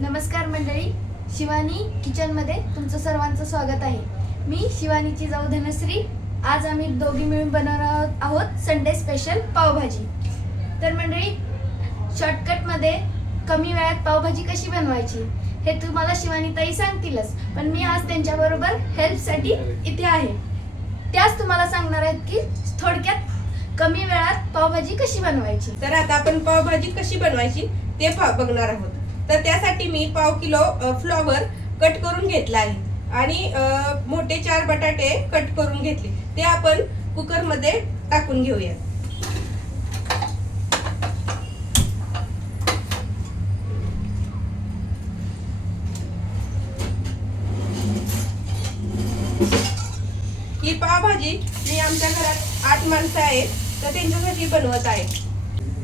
नमस्कार मंडळी, शिवानी किचनमध्ये तुमचं सर्वांचं स्वागत आहे. मी शिवानीची जाऊ धनश्री. आज आम्ही दोघी मिळून बनवणार आहोत संडे स्पेशल पावभाजी. तर मंडळी, शॉर्टकटमध्ये कमी वेळात पावभाजी कशी बनवायची हे तुम्हाला शिवानी ताई सांगतीलच, पण मी आज त्यांच्याबरोबर हेल्पसाठी इथे आहे. त्याच तुम्हाला सांगणार आहेत की थोडक्यात कमी वेळात पावभाजी कशी बनवायची. तर आता आपण पावभाजी कशी बनवायची ते बघणार आहोत. तर त्यासाठी मी पाव किलो फ्लॉवर कट करून घेतला आहे आणि मोठे 4 बटाटे कट करून घेतले. ते आपण कुकर मध्ये टाकून घेऊया. ही पावभाजी मी आमच्या घरात 8 माणसं आहेत तर त्यांच्यासाठी बनवत आहे.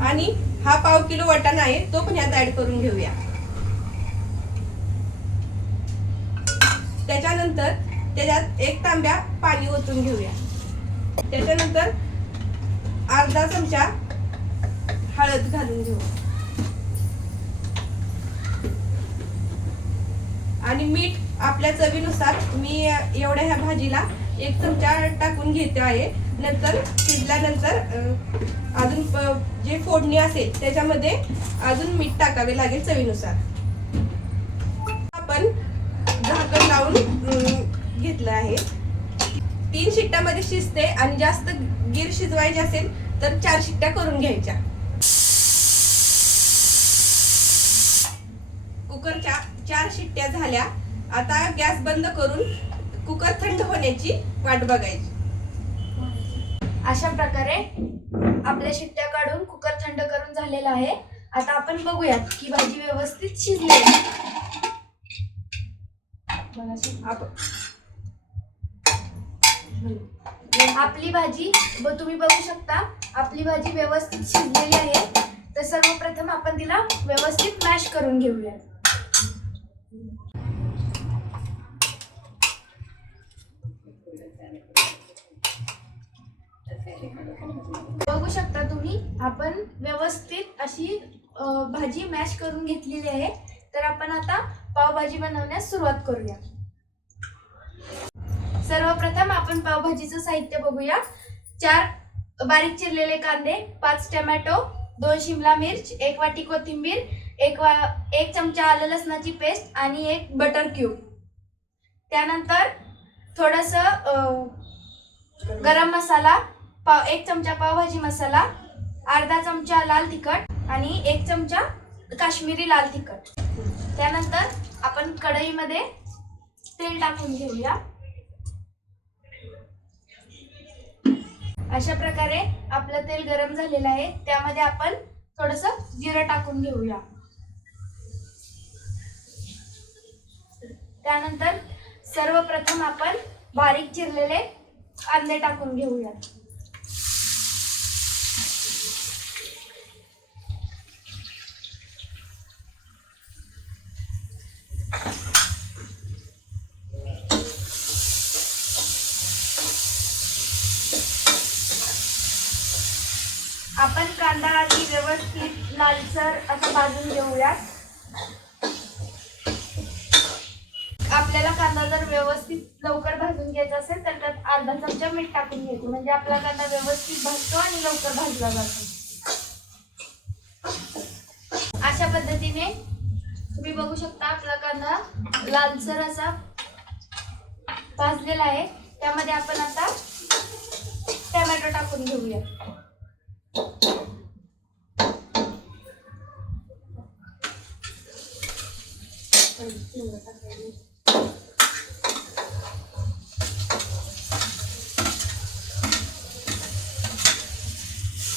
आणि हा पाव किलो वाटाणा आहे तो पण यात ऍड करून घेऊया. त्याच्यानंतर त्याच्यात 1 तांब्या पाणी ओतून घेऊया. त्याच्यानंतर अर्धा चमचा हळद घालून घेऊ आणि मीठ आपल्या चवीनुसार. मी एवढ्या ह्या भाजीला 1 चमचा टाकून घेते आहे. नंतर शिजल्यानंतर अजून जे फोडणी असेल त्याच्यामध्ये अजून मीठ टाकावे लागेल चवीनुसार. आपण झाकण लावून घेतलं आहे. 3 शिट्ट्यामध्ये शिजते आणि जास्त गिर शिजवायची असेल तर 4 शिट्ट्या करून घ्यायच्या. कुकरच्या 4 शिट्ट्या झाल्या. आता गॅस बंद करून कुकर थंड होण्याची वाट बघायची. अशा प्रकारे आपल्या शिट्ट्या काढून कुकर थंड करून झालेला आहे. आता आपण बघूयात की भाजी व्यवस्थित शिजली आहे. आपली भाजी तुम्ही बघू शकता, आपली भाजी व्यवस्थित शिजलेली आहे. तर सर्वप्रथम आपण तिला व्यवस्थित मॅश करून घेऊया. बघू शकता तुम्ही, आपण व्यवस्थित अशी भाजी मॅश करून घेतलेली आहे. तर आपण आता पावभाजी बनवण्यास सुरुवात करूया. सर्वप्रथम आपण पावभाजीचं साहित्य बघूया. 4 बारीक चिरलेले कांदे, 5 टोमॅटो, 2 शिमला मिर्च, 1 वाटी कोथिंबीर, 1 चमचा आलं लसणाची पेस्ट आणि 1 बटर क्यूब. त्यानंतर थोडंसं गरम मसाला, 1 चमचा पावभाजी मसाला, अर्धा चमचा लाल तिखट आणि 1 चमचा काश्मीरी लाल तिखट. त्यानंतर आपण कढईमध्ये तेल टाकून घेऊया. अशा प्रकारे आपलं तेल गरम झालेलं आहे. त्यामध्ये आपण थोडंसं जिरं टाकून घेऊया. त्यानंतर सर्वप्रथम आपण बारीक चिरलेले कांदे टाकून घेऊया. आपण कांदा आधी व्यवस्थित लालसर असा भाजून घेऊयात. आपल्याला कांदा जर व्यवस्थित लवकर भाजून घ्यायचा असेल तर त्यात अर्धा चमचा मीठ टाकून घ्यायचं, म्हणजे आपला कांदा व्यवस्थित भाजतो आणि लवकर भाजला जातो. अशा पद्धतीने तुम्ही बघू शकता आपला कांदा लालसर असा भाजलेला आहे. त्यामध्ये आपण आता टोमॅटो टाकून घेऊया.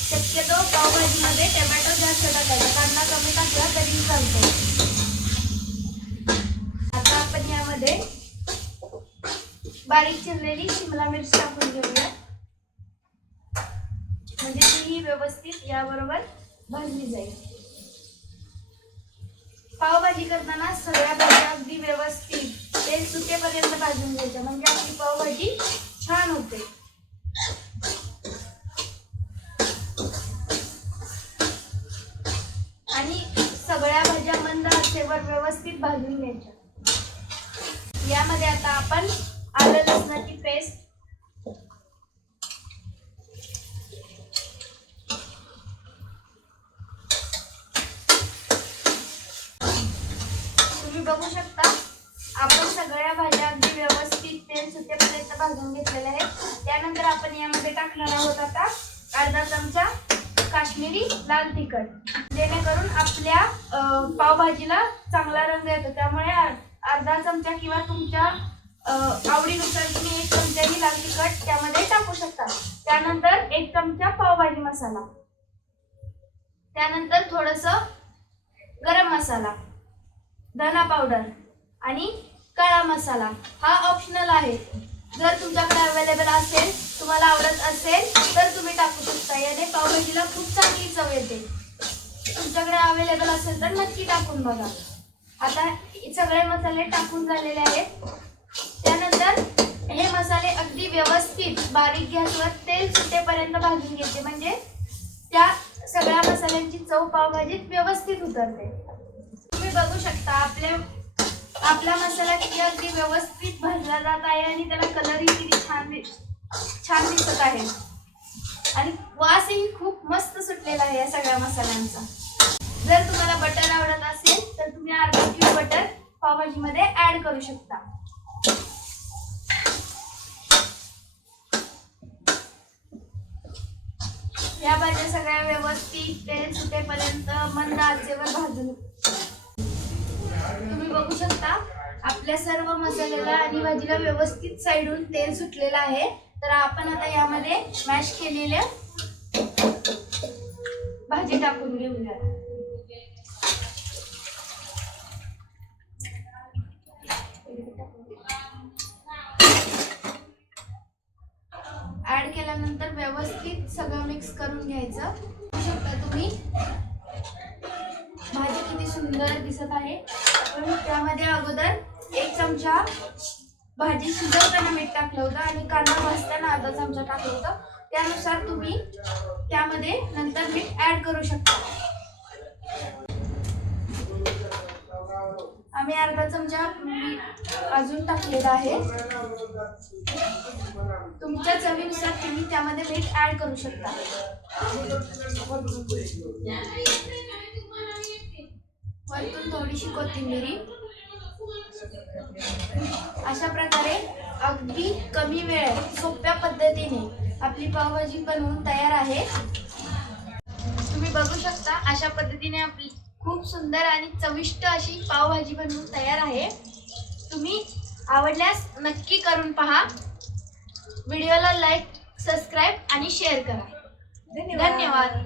शक्यतो पावभाजीमध्ये टोमॅटो जास्त टाकायचा, कांदा कमी टाकला तरी चालतो. आता आपण यामध्ये बारीक चिरलेली शिमला मिरची टाकून घेऊया, म्हणजे ती व्यवस्थित याबरोबर भाजली जाईल. पावभाजी करताना सगळ्या भाज्या अगदी व्यवस्थित तेल सुटेपर्यंत भाजून घ्यायच्या, म्हणजे आपली पावभाजी छान होते. आणि सगळ्या भाज्या मंद आचेवर आचेवर व्यवस्थित भाजून घ्यायच्या. यामध्ये आता आपण आलं लसणाची पेस्ट, तुम्ही बघू शकता आपण सगळ्या भाज्या अगदी व्यवस्थित तेल सुटेपर्यंत भाजून घेतलेल्या आहेत. त्यानंतर आपण यामध्ये टाकणार आहोत आता अर्धा चमचा काश्मीरी लाल तिखट, जेणेकरून आपल्या पावभाजीला चांगला रंग येतो. त्यामुळे अर्धा चमचा किंवा तुमच्या आवडीनुसार तुम्ही 1 चमचाही लाल तिखट त्यामध्ये टाकू शकता. त्यानंतर 1 चमचा पावभाजी मसाला, त्यानंतर थोडंसं गरम मसाला, धना पावडर आणि काळा मसाला. हा ऑप्शनल आहे. जर तुमच्याकडे अवेलेबल असेल, तुम्हाला आवडत असेल तर तुम्ही टाकू शकता. याने पावभाजीला खूप चांगली चव येते. तुमच्याकडे अवेलेबल असेल तर नक्की टाकून बघा. आता सगळे मसाले टाकून झालेले आहेत. त्यानंतर हे मसाले अगदी व्यवस्थित बारीक गॅसवर तेल सुटेपर्यंत भाजून घ्यायचे, म्हणजे त्या सगळ्या मसाल्यांची चव पावभाजीत व्यवस्थित उतरते. तुम्ही बघू शकता आपला मसाला किती अगदी व्यवस्थित भाजला जात आहे आणि त्याला कलरही किती छान दिसत आहे आणि वासही खूप मस्त सुटलेला आहे या सगळ्या मसाल्यांचा. जर तुम्हाला बटर आवडत असेल तर तुम्ही अर्धा क्यूब बटर पावभाजी मध्ये ऍड करू शकता. या भाज्या सगळ्या व्यवस्थित तेल सुटेपर्यंत मंद आचेवर भाजून. तुम्ही बघू शकता आपल्या सर्व मसाल्याला आणि भाजीला व्यवस्थित साईडून तेल सुटलेलं आहे. तर आपण आता यामध्ये मॅश केलेल्या भाजी टाकून घेऊया. ऍड केल्यानंतर व्यवस्थित सगळं मिक्स करून घ्यायचं. बघू शकता तुम्ही भाजी किती सुंदर दिसत आहे. पण त्यामध्ये अगोदर 1 चमचा भाजी शिजवताना मीठ टाकलं होतं आणि कांदा भाजताना अर्धा चमचा टाकलं होतं. त्यानुसार तुम्ही त्यामध्ये नंतर मीठ ऍड करू शकता. आम्ही अर्धा चमचा मीठ अजून टाकलेलं आहे. तुमच्या चवीनुसार तुम्ही त्यामध्ये मीठ ऍड करू शकता. वरतून थोडीशी कोथिंबीर. अशा प्रकारे अगदी कमी वेळात सोप्या पद्धतीने आपली पावभाजी बनवून तयार आहे. तुम्ही बघू शकता अशा पद्धतीने आपली खूप सुंदर आणि चविष्ट अशी पावभाजी बनवून तयार आहे. तुम्ही आवडल्यास नक्की करून पहा. व्हिडिओला लाईक, सबस्क्राईब आणि शेअर करा. धन्यवाद.